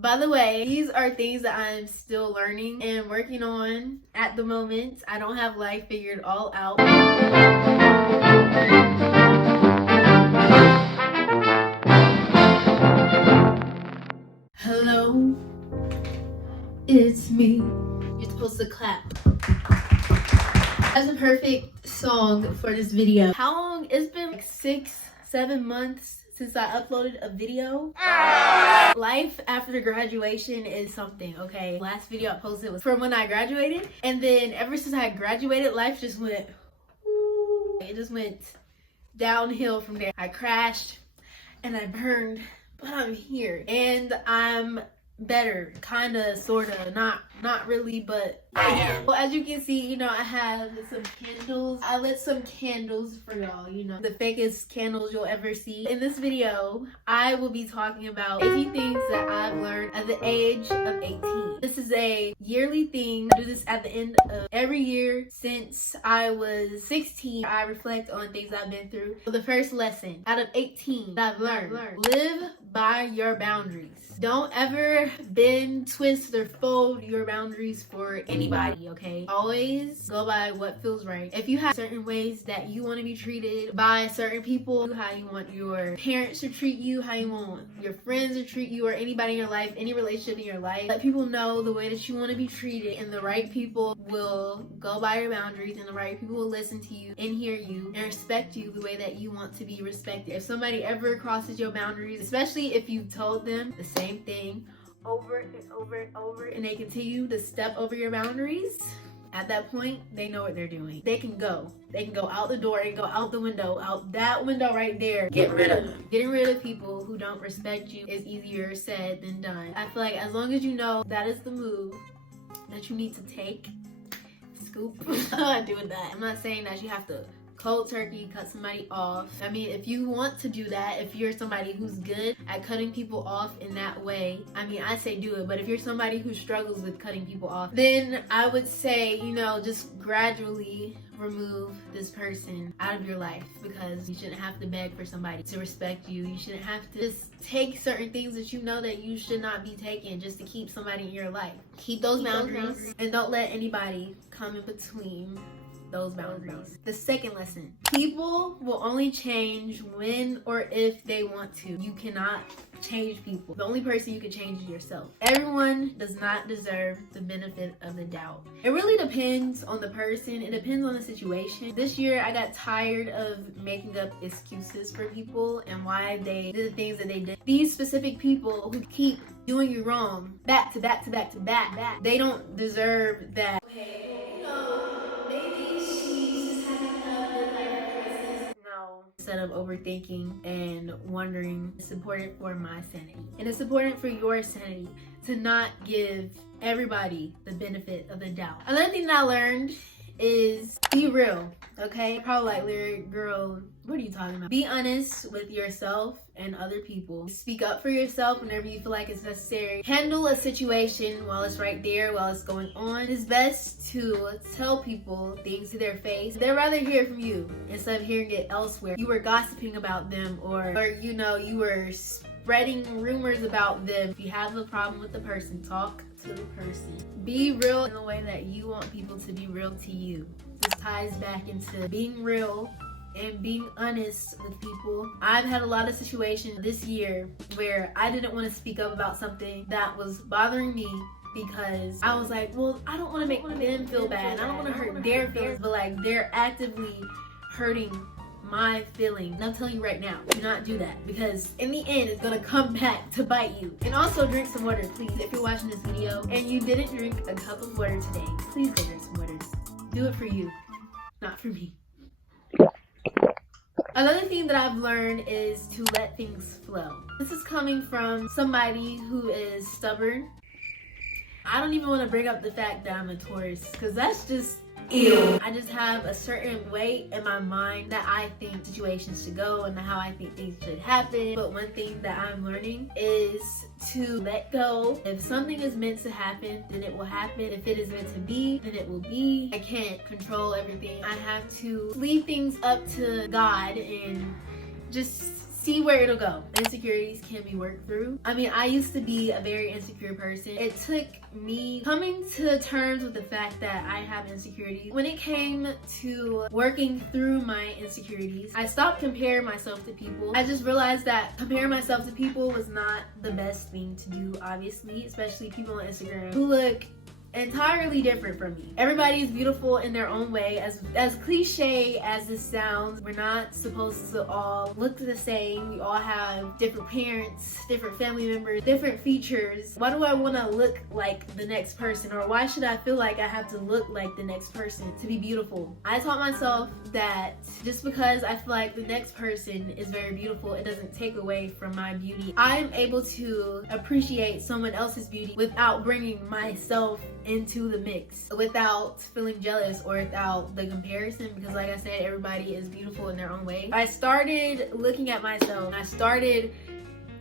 By the way, these are things that I'm still learning and working on at the moment. I don't have life figured all out. Hello, it's me. You're supposed to clap. That's a perfect song for this video. How long? It's been like 6-7 months since I uploaded a video. Life after graduation is something, okay? Last video I posted was from when I graduated, and then ever since I graduated, life just went, ooh, it just went downhill from there. I crashed and I burned, but I'm here and I'm better, kinda, sorta, not really, but I am. Well, as you can see, you know, I have some candles. I lit some candles for y'all, you know, the fakest candles you'll ever see. In this video, I will be talking about 18 things that I've learned at the age of 18. This is a yearly thing. I do this at the end of every year since I was 16. I reflect on things I've been through. So the first lesson out of 18 that I've learned, live by your boundaries. Don't ever bend, twist, or fold your boundaries for anybody, okay? Always go by what feels right. If you have certain ways that you want to be treated by certain people, how you want your parents to treat you, how you want your friends to treat you, or anybody in your life, any relationship in your life, let people know the way that you want to be treated, and the right people will go by your boundaries, and the right people will listen to you and hear you and respect you the way that you want to be respected. If somebody ever crosses your boundaries, especially if you've told them the same thing over and over and over, and they continue to step over your boundaries, at that point they know what they're doing. They can go out the door and go out the window, out that window right there. Get rid of them. Getting rid of people who don't respect you is easier said than done. I feel like as long as you know that is the move that you need to take, scoop. I do with that. I'm not saying that you have to cold turkey cut somebody off. I mean, if you want to do that, if you're somebody who's good at cutting people off in that way, I mean, I say do it. But if you're somebody who struggles with cutting people off, then I would say, you know, just gradually remove this person out of your life, because you shouldn't have to beg for somebody to respect you. You shouldn't have to just take certain things that you know that you should not be taking just to keep somebody in your life. Keep those boundaries and don't let anybody come in between those boundaries. The second lesson, people will only change when or if they want to. You cannot change people. The only person you can change is yourself. Everyone does not deserve the benefit of the doubt. It really depends on the person. It depends on the situation. This year I got tired of making up excuses for people and why they did the things that they did. These specific people who keep doing you wrong back to back to back to back, they don't deserve that. Okay, you know, maybe she's just having a midlife crisis. No. Instead of overthinking and wondering, it's important for my sanity. And it's important for your sanity to not give everybody the benefit of the doubt. Another thing that I learned is be real, okay? Probably like, Lyric, girl, what are you talking about? Be honest with yourself and other people. Speak up for yourself whenever you feel like it's necessary. Handle a situation while it's right there, while it's going on. It's best to tell people things to their face. They'd rather hear from you instead of hearing it elsewhere. You were gossiping about them, or you know, you were spreading rumors about them. If you have a problem with the person, talk to the person. Be real in the way that you want people to be real to you. This ties back into being real and being honest with people. I've had a lot of situations this year where I didn't want to speak up about something that was bothering me, because I was like, well, I don't want to make them feel bad. I don't want to hurt their feelings, but like, they're actively hurting my feeling. And I'm telling you right now, do not do that, because in the end it's gonna come back to bite you. And also drink some water, please. If you're watching this video and you didn't drink a cup of water today, please go drink some water. Do it for you, not for me. Another thing that I've learned is to let things flow. This is coming from somebody who is stubborn. I don't even want to bring up the fact that I'm a Taurus, because that's just ew. I just have a certain way in my mind that I think situations should go and how I think things should happen. But one thing that I'm learning is to let go. If something is meant to happen, then it will happen. If it is meant to be, then it will be. I can't control everything. I have to leave things up to God and just see where it'll go. Insecurities can be worked through. I mean, I used to be a very insecure person. It took me coming to terms with the fact that I have insecurities. When it came to working through my insecurities, I stopped comparing myself to people. I just realized that comparing myself to people was not the best thing to do, obviously, especially people on Instagram who look entirely different from me. Everybody is beautiful in their own way. As cliche as this sounds, we're not supposed to all look the same. We all have different parents, different family members, different features. Why do I want to look like the next person, or why should I feel like I have to look like the next person to be beautiful? I taught myself that just because I feel like the next person is very beautiful, it doesn't take away from my beauty. I'm able to appreciate someone else's beauty without bringing myself into the mix, without feeling jealous or without the comparison, because like I said, everybody is beautiful in their own way. I started looking at myself and I started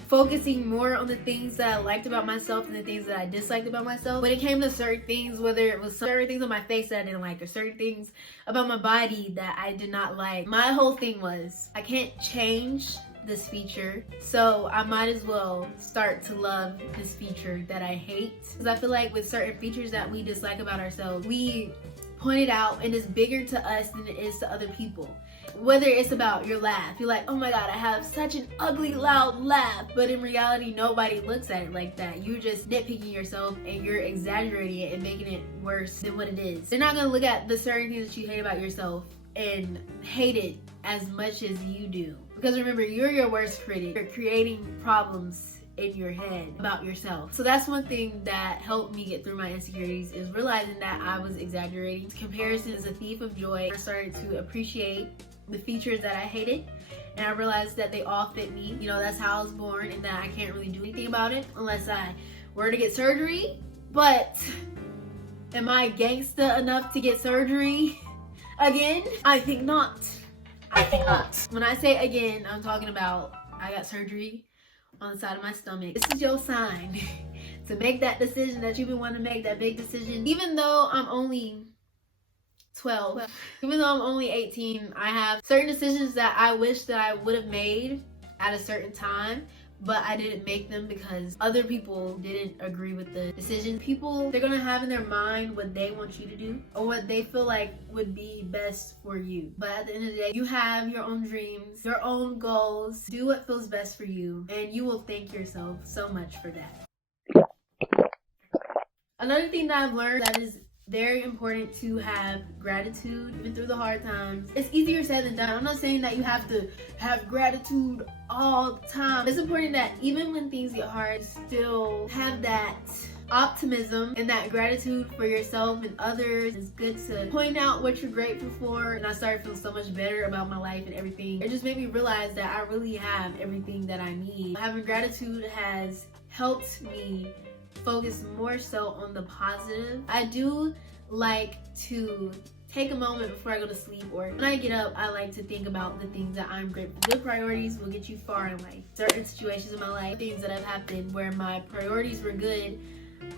focusing more on the things that I liked about myself and the things that I disliked about myself. When it came to certain things, whether it was certain things on my face that I didn't like or certain things about my body that I did not like, my whole thing was, I can't change this feature, so I might as well start to love this feature that I hate. Because I feel like with certain features that we dislike about ourselves, we point it out and it's bigger to us than it is to other people. Whether it's about your laugh, you're like, oh my god, I have such an ugly loud laugh, but in reality nobody looks at it like that. You're just nitpicking yourself and you're exaggerating it and making it worse than what it is. They're not gonna look at the certain things that you hate about yourself and hate it as much as you do. Because remember, you're your worst critic. You're creating problems in your head about yourself. So that's one thing that helped me get through my insecurities, is realizing that I was exaggerating. Comparison is a thief of joy. I started to appreciate the features that I hated, and I realized that they all fit me. You know, that's how I was born, and that I can't really do anything about it unless I were to get surgery. But am I gangsta enough to get surgery again? I think not. I think not. When I say again, I'm talking about I got surgery on the side of my stomach. This is your sign to make that decision that you've been wanting to make, that big decision. Even though I'm only 12, even though I'm only 18, I have certain decisions that I wish that I would have made at a certain time, but I didn't make them because other people didn't agree with the decision. People, they're gonna have in their mind what they want you to do or what they feel like would be best for you. But at the end of the day, you have your own dreams, your own goals. Do what feels best for you, and you will thank yourself so much for that. Another thing that I've learned that is very important to have gratitude even through the hard times. It's easier said than done. I'm not saying that you have to have gratitude all the time. It's important that even when things get hard, still have that optimism and that gratitude for yourself and others. It's good to point out what you're grateful for, and I started feeling so much better about my life and everything. It just made me realize that I really have everything that I need. Having gratitude has helped me focus more so on the positive. I do like to take a moment before I go to sleep, or when I get up, I like to think about the things that I'm grateful for. Good priorities will get you far in life. Certain situations in my life, things that have happened where my priorities were good,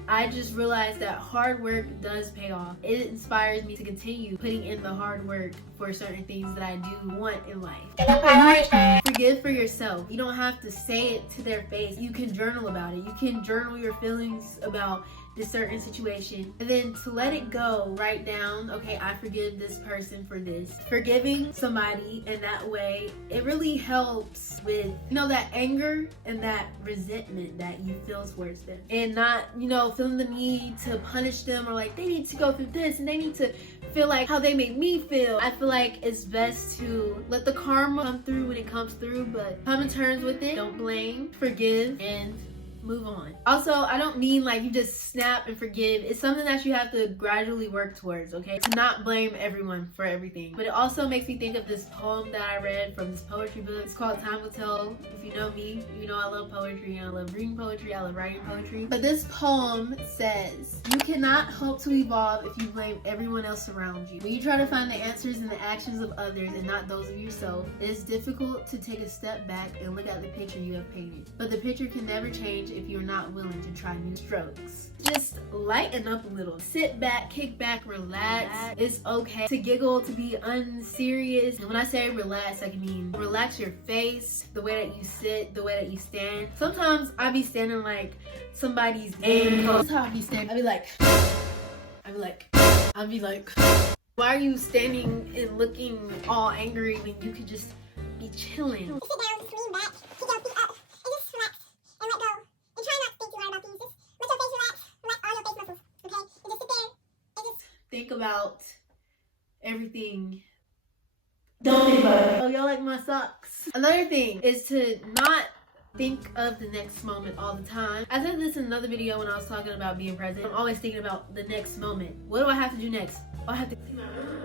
I just realized that hard work does pay off. It inspires me to continue putting in the hard work for certain things that I do want in life. Forgive for yourself. You don't have to say it to their face. You can journal about it. You can journal your feelings about this certain situation, and then to let it go, write down, okay, I forgive this person for this. Forgiving somebody in that way, it really helps with, you know, that anger and that resentment that you feel towards them, and not, you know, feeling the need to punish them, or like they need to go through this and they need to feel like how they made me feel. I feel like it's best to let the karma come through when it comes through, but come to terms with it. Don't blame, forgive, and move on. Also, I don't mean like you just snap and forgive. It's something that you have to gradually work towards, okay? To not blame everyone for everything. But it also makes me think of this poem that I read from this poetry book. It's called Time Will Tell. If you know me, you know I love poetry, and I love reading poetry, I love writing poetry. But this poem says, you cannot hope to evolve if you blame everyone else around you. When you try to find the answers in the actions of others and not those of yourself, it is difficult to take a step back and look at the picture you have painted. But the picture can never change change if you're not willing to try new strokes. Just lighten up a little. Sit back, kick back, relax. It's okay to giggle, to be unserious. And when I say relax, I mean relax your face, the way that you sit, the way that you stand. Sometimes I be standing like somebody's ankle. That's how I be standing. I be like, why are you standing and looking all angry when you could just be chilling? Sit down, lean back, kick your feet up, and just relax and let go. And try not to think too hard about things. Just let your face relax all your face muscles, okay? And just sit there and just think about everything. Don't think about it. Oh, y'all like my socks? Another thing is to not think of the next moment all the time. I said this in another video when I was talking about being present. I'm always thinking about the next moment. What do I have to do next? Oh, I have to clean my room.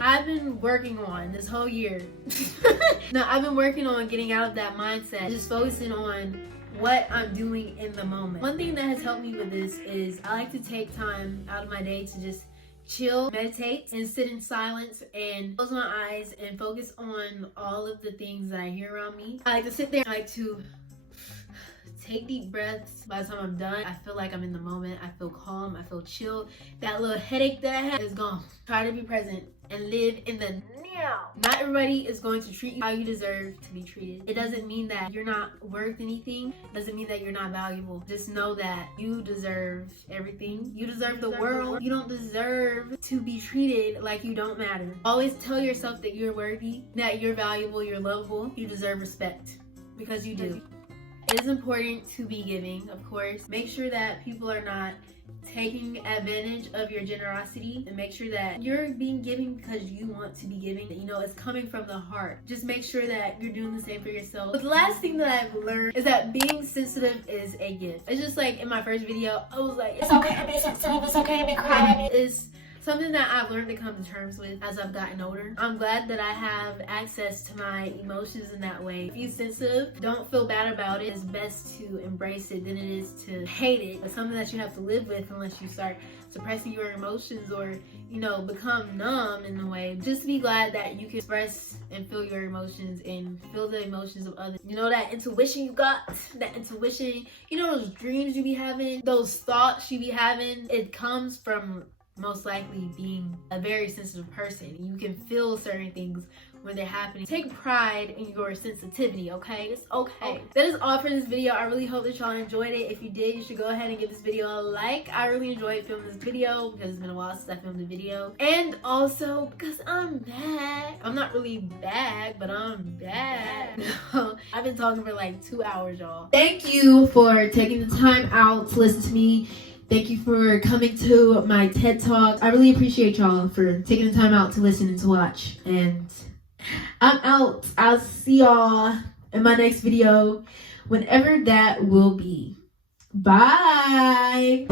I've been working on this whole year. No, I've been working on getting out of that mindset, just focusing on what I'm doing in the moment. One thing that has helped me with this is I like to take time out of my day to just chill, meditate, and sit in silence and close my eyes and focus on all of the things that I hear around me. I like to sit there, I like to take deep breaths. By the time I'm done, I feel like I'm in the moment. I feel calm, I feel chill. That little headache that I had is gone. Try to be present and live in the now. Not everybody is going to treat you how you deserve to be treated. It doesn't mean that you're not worth anything. It doesn't mean that you're not valuable. Just know that you deserve everything. You deserve the world. You don't deserve to be treated like you don't matter. Always tell yourself that you're worthy, that you're valuable, you're lovable. You deserve respect because you do. It is important to be giving, of course. Make sure that people are not taking advantage of your generosity, and make sure that you're being giving because you want to be giving. You know, it's coming from the heart. Just make sure that you're doing the same for yourself. But the last thing that I've learned is that being sensitive is a gift. It's just like in my first video, I was like, it's okay to be sensitive, it's okay to be crying. It's something that I've learned to come to terms with as I've gotten older. I'm glad that I have access to my emotions in that way. If you're sensitive, don't feel bad about it. It's best to embrace it than it is to hate it. It's something that you have to live with unless you start suppressing your emotions or, you know, become numb in a way. Just be glad that you can express and feel your emotions and feel the emotions of others. You know, that intuition you got, that intuition, you know, those dreams you be having, those thoughts you be having, it comes from most likely being a very sensitive person. You can feel certain things when they're happening. Take pride in your sensitivity, okay? It's okay. That is all for this video. I really hope that y'all enjoyed it. If you did, you should go ahead and give this video a like. I really enjoyed filming this video because it's been a while since I filmed a video. And also because I'm back. I'm not really back, but I'm back. I've been talking for like 2 hours, y'all. Thank you for taking the time out to listen to me. Thank you for coming to my TED Talk. I really appreciate y'all for taking the time out to listen and to watch. And I'm out. I'll see y'all in my next video, whenever that will be. Bye.